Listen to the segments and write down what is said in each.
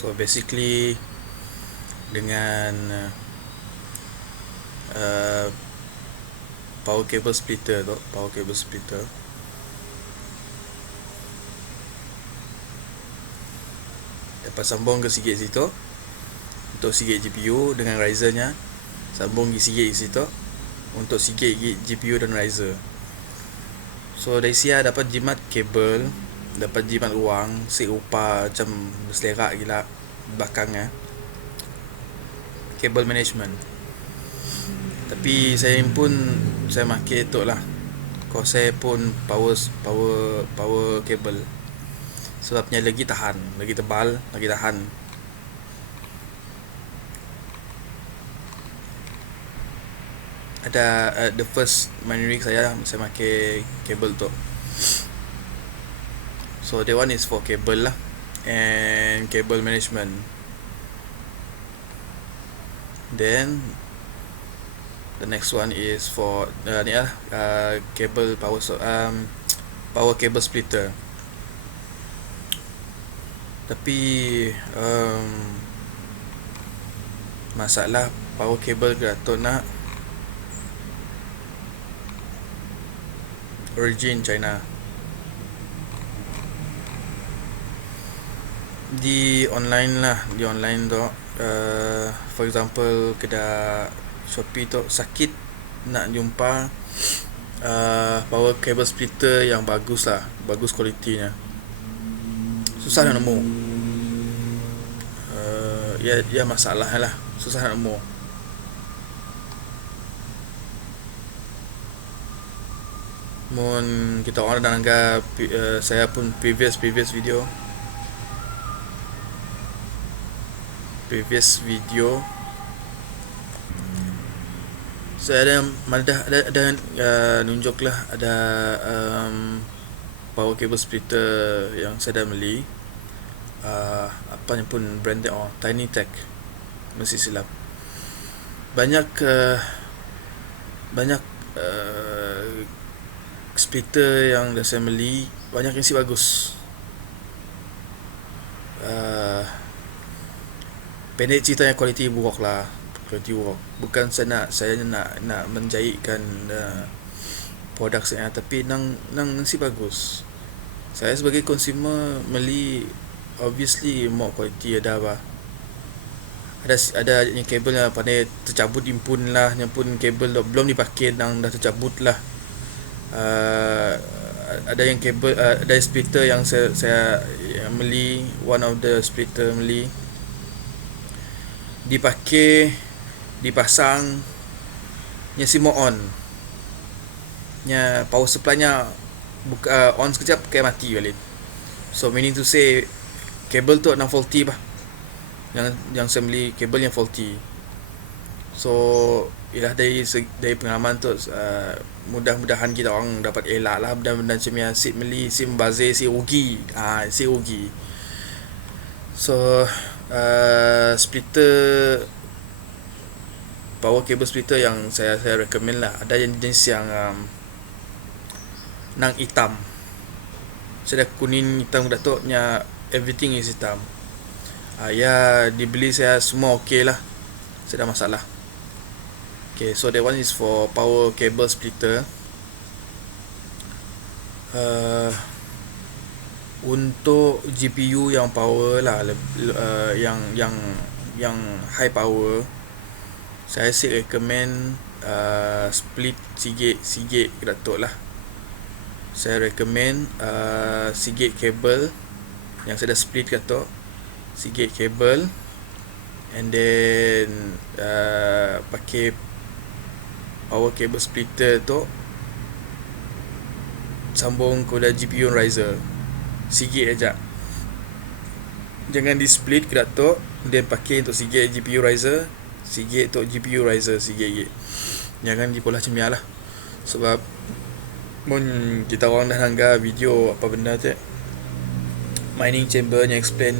So basically dengan power cable splitter dapat sambung ke sikit situ untuk sikit GPU dengan risernya, sambung sikit situ untuk sikit GPU dan riser. So dari sini dapat jimat kabel, dapat jimat ruang, si rupa macam berselerak gila belakangnya. Cable management. Tapi saya pakai tu lah. Kalau saya pun power cable. Sebabnya lagi tahan, lagi tebal, lagi tahan. Ada the first main rig saya pakai cable tu. So that one is for cable lah, and cable management. Then the next one is for cable power cable splitter. Tapi masalah power cable Grato nak origin China. Di online tu for example kedai Shopee tu sakit nak jumpa power cable splitter yang bagus kualitinya. Susah nak nemu. Ya masalah lah, susah nak nemu. Mun kita orang dah anggap saya pun previous video saya ada nunjuk lah ada power cable splitter yang saya dah beli, apa ni pun brand dia Tiny Tech mesti silap. Banyak splitter yang dah saya beli, banyak yang si bagus. Pendek ceritanya kualiti buruk. Bukan saya nak menjahitkan produk saya, tapi nang si bagus. Saya sebagai consumer beli, obviously mau kualiti ada apa. Ada yang kabel yang pandai tercabut impun lah, yang pun kabel belum dipakai nang dah tercabut lah. Ada yang kabel, ada splitter yang saya beli, one of the splitter beli dipakai, dipasang nya semua on, nya power supply nya on sekejap kayak mati balik. So meaning to say kabel tu nak faulty bah, yang saya beli kabel yang faulty. So ialah dari pengalaman tu, mudah-mudahan kita orang dapat elak lah benda-benda macam yang si beli, si membazir, si rugi. So splitter, power cable splitter yang saya recommend lah, ada yang jenis yang nang hitam. Saya dah kuning hitam datuknya, everything is hitam. Ya dibeli saya semua okey lah, saya dah masalah. Okay, so that one is for power cable splitter. Untuk GPU yang power lah, yang high power, saya sih recommend split Seagate Datuk lah. Saya recommend Seagate cable yang saya dah split Datuk, Seagate cable, and then pakai power cable splitter tu sambung kepada GPU riser Seagate aja. Jangan di split ke Datuk, dia pakai untuk Seagate GPU riser, Seagate untuk GPU riser Seagate. Jangan dipolah macam ni lah. Sebab mun kita orang dah nangga video apa benda tu, mining chamber yang explain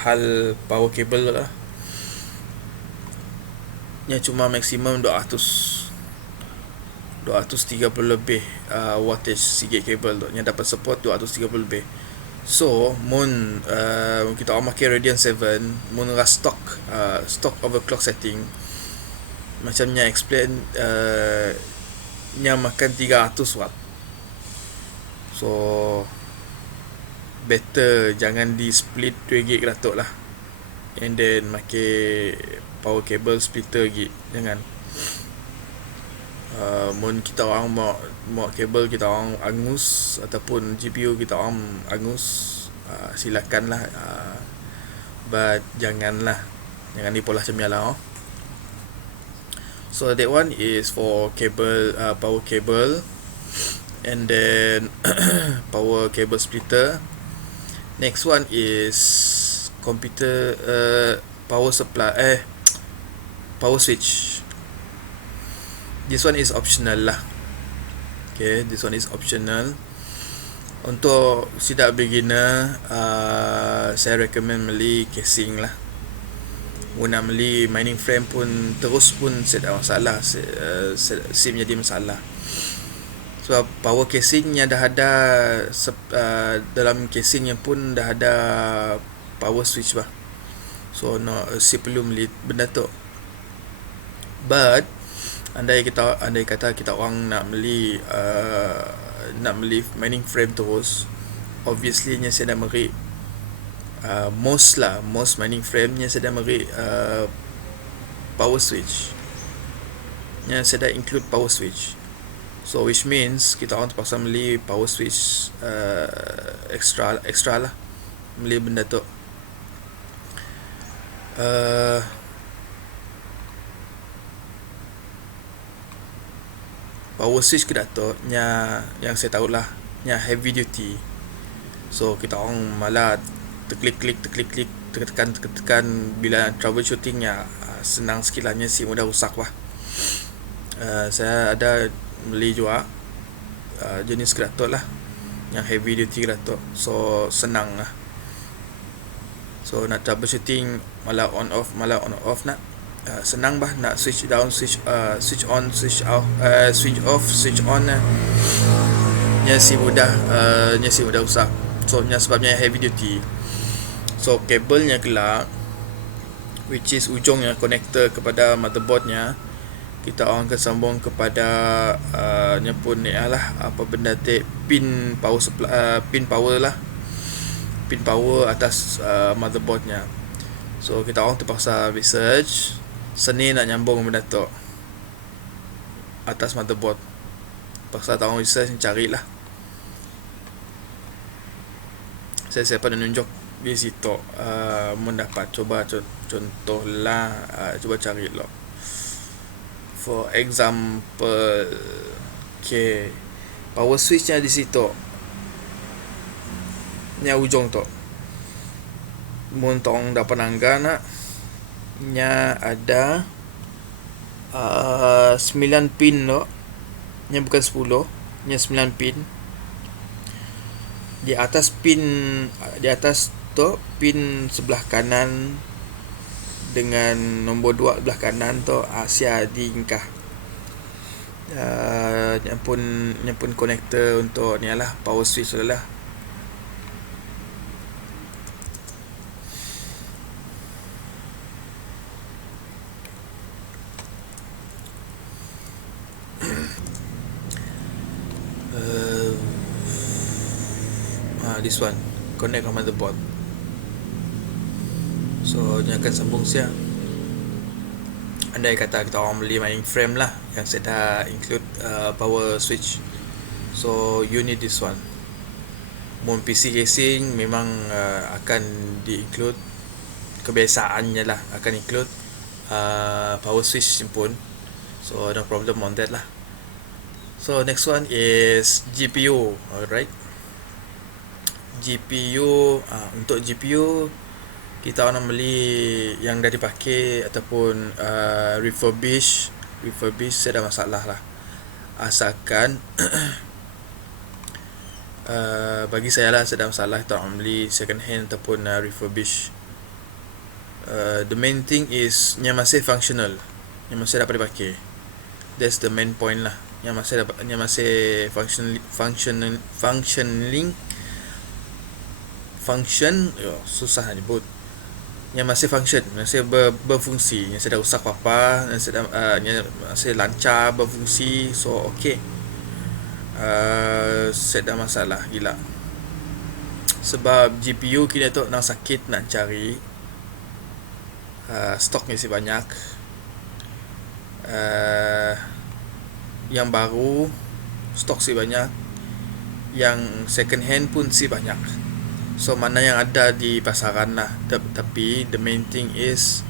hal power cable lah. Yang cuma maksimum 230 lebih wattage Seagate cable tu, yang dapat support 230 lebih. So mun kita orang pakai Radeon 7, mun stock overclock setting macam nya explain, nya makan 300 watt. So better jangan di split 2 gig datuk lah, and then pakai power cable splitter gig. Jangan mun kita orang mau kabel kita orang angus ataupun GPU kita orang angus, silakan lah, but jangan dipolah macam ni lah. So that one is for cable, power cable, and then power cable splitter. Next one is computer power supply, power switch. This one is optional lah. Okay, this one is optional. Untuk sidak beginner, saya recommend beli casing lah. Nak beli mining frame pun terus pun saya tak masalah, SIM jadi masalah. So power casingnya dah ada, dalam casingnya pun dah ada power switch bah. So si perlu beli benda tu. But andai kata kita orang nak beli mining frame terus, obviously nya saya dah meri most mining frame nya saya dah meri power switch. Nya saya dah include power switch. So which means kita orang terpaksa beli power switch extra lah, beli benda tu. Power switch ke datuk nya yang saya tahu lah, nya heavy duty. So kita orang malah terklik tekan bila troubleshooting nya senang sikit lah, nya si mudah rusak lah. Saya ada beli juga jenis kedatuk lah, yang heavy duty kedatuk, so senang lah. So nak troubleshooting malah on off nak senang bah, nak switch down, switch on, switch off, switch on nya si mudah rusak. So nya sebabnya heavy duty. So kabelnya kelak, which is ujungnya connector kepada motherboardnya, kita orang akan sambung kepada nya pun lah, apa benda tu, pin power supply, pin power atas motherboardnya. So kita orang terpaksa research, seni nak nyambung benda tu atas motherboard, paksa tahu research, carilah. Saya pada nunjuk di situ, mendapat coba contoh lah, cuba cari lah. For example, okay, power switchnya di situ, nya ujung tu. Mun tong dapat angga nak, nya ada 9 pin tu, nya bukan 10, nya 9 pin. Di atas tu pin sebelah kanan dengan nombor 2 sebelah kanan tu Asia diingkah. Yang pun connector untuk ni lah, power switch lah. This one connect ke motherboard. So dia akan sambung siap. Andai kata kita orang beli mining frame lah, yang saya dah include power switch, so you need this one. Mun PC casing memang akan di-include, kebiasaannya lah akan include power switch pun, so no problem on that lah. So next one is GPU. Alright, GPU, untuk GPU kita orang beli yang dah dipakai ataupun refurbish saya dah masalah lah, asalkan bagi saya lah saya dah masalah kita orang beli second hand ataupun refurbish. The main thing is nya masih functional, yang masih dapat dipakai. That's the main point lah, yang masih functioning function susah nak nyebut, yang masih function, masih berfungsi, yang tidak rosak apa-apa, yang masih lancar berfungsi. So okay, saya dah masalah gila. Sebab GPU kini tu nak sakit nak cari, stoknya si banyak, yang baru stok si banyak, yang second hand pun si banyak. So mana yang ada di pasaran lah. Tapi the main thing is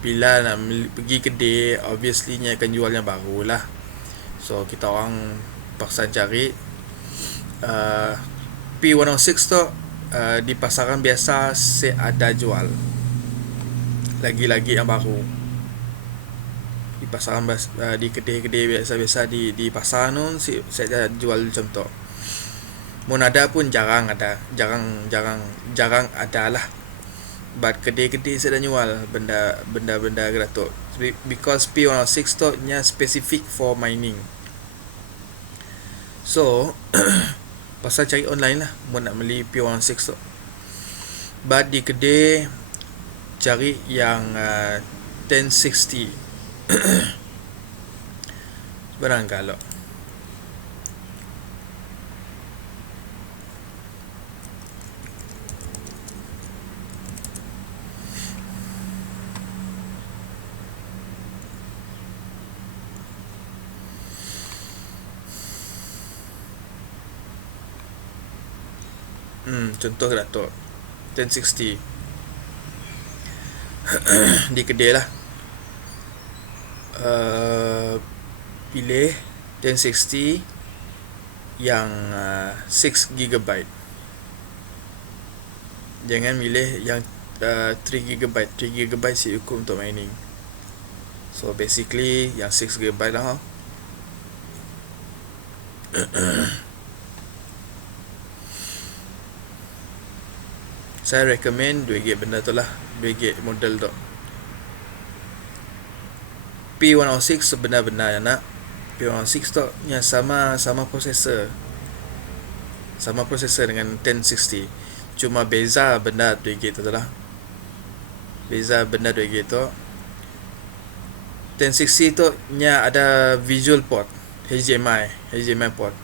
bila nak pergi kedai, obviously nya akan jual yang baru lah. So kita orang paksa cari P106 tu di pasaran biasa saya ada jual, lagi-lagi yang baru di pasaran, di kedai-kedai biasa-biasa di pasar tu saya ada jual contoh. Mun ada pun jarang ada lah. But kedai-kedai saya dah jual benda gratis, because P106 tu nya specific for mining. So pasal cari online lah mun nak beli P106 tu. But di kedai cari yang 1060 barang kalau contoh Dato' 1060 di kedai lah, pilih 1060 yang 6GB, jangan milih yang 3GB. 3GB si cukup untuk mining. So basically yang 6GB lah. Saya recommend 2GB benda tu lah, 2GB model tu. P106 sebenar-benar nak P106 tu yang sama prosesor dengan 1060, cuma beza benda 2GB tu lah. Beza benda 2GB tu, 1060 tu nya ada visual port, HDMI port.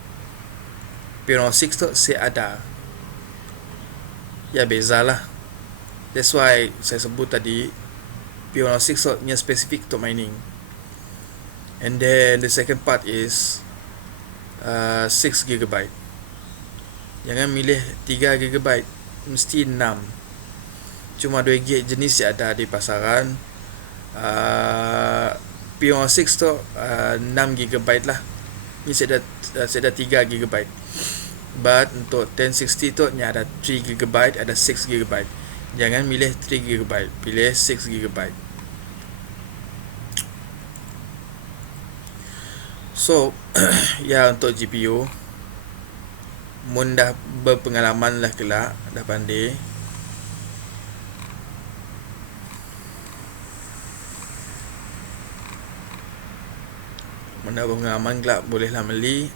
P106 tu saya ada, ya beza lah. That's why saya sebut tadi P106 tu nya specific untuk mining. And then the second part is 6GB. Jangan milih 3GB, mesti 6. Cuma 2GB jenis yang ada di pasaran. P106 tu 6GB lah. Ni saya dah 3GB. But untuk 1060 tu ni ada 3GB, ada 6GB. Jangan milih 3GB, pilih 6GB. So ya, untuk GPU mun dah berpengalaman lah kelak, dah pandai, mun dah berpengalaman kelak, bolehlah beli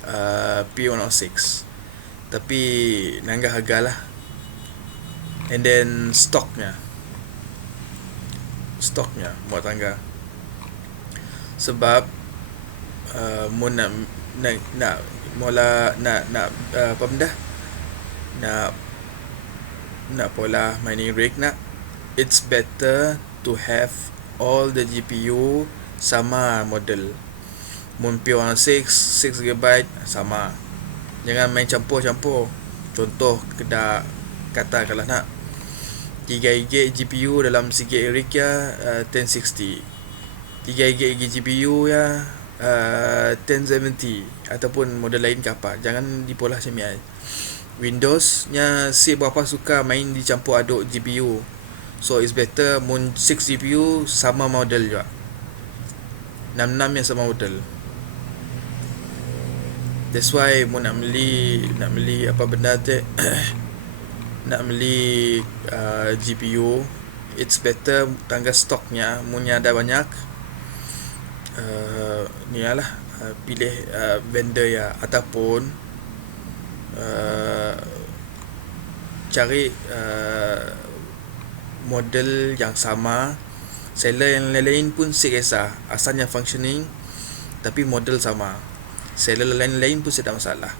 P106. Tapi nanggah harga lah. And then stoknya buat tangga. Sebab mun nak mula nak apa benda, nak pola mining rig nak, it's better to have all the GPU sama model. Mun P106 6GB sama, jangan main campur. Contoh kata kalau nak 3GB GPU dalam sikit rig ya 1060, 3GB GPU ya 1070 ataupun model lain ke apa. Jangan dipolah macam ni. Windows nya si berapa suka main dicampur aduk GPU. So it's better mun 6 GPU sama model juga, 66 yang sama model. That's why mun nak beli apa benda tu nak beli GPU, it's better tangga stoknya. Mun ada banyak ni lah, pilih vendor ya, ataupun cari model yang sama. Seller yang lain pun saya kisah, asalnya functioning tapi model sama. Seller lain pun saya tak masalah.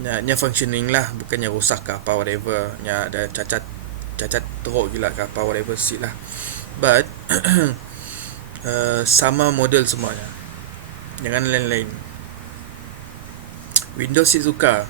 Nya functioning lah, bukannya rosak ke apa whatever, nya ada cacat teruk gila ke apa whatever sit lah. But sama model semuanya, jangan lain-lain. Windows saya suka,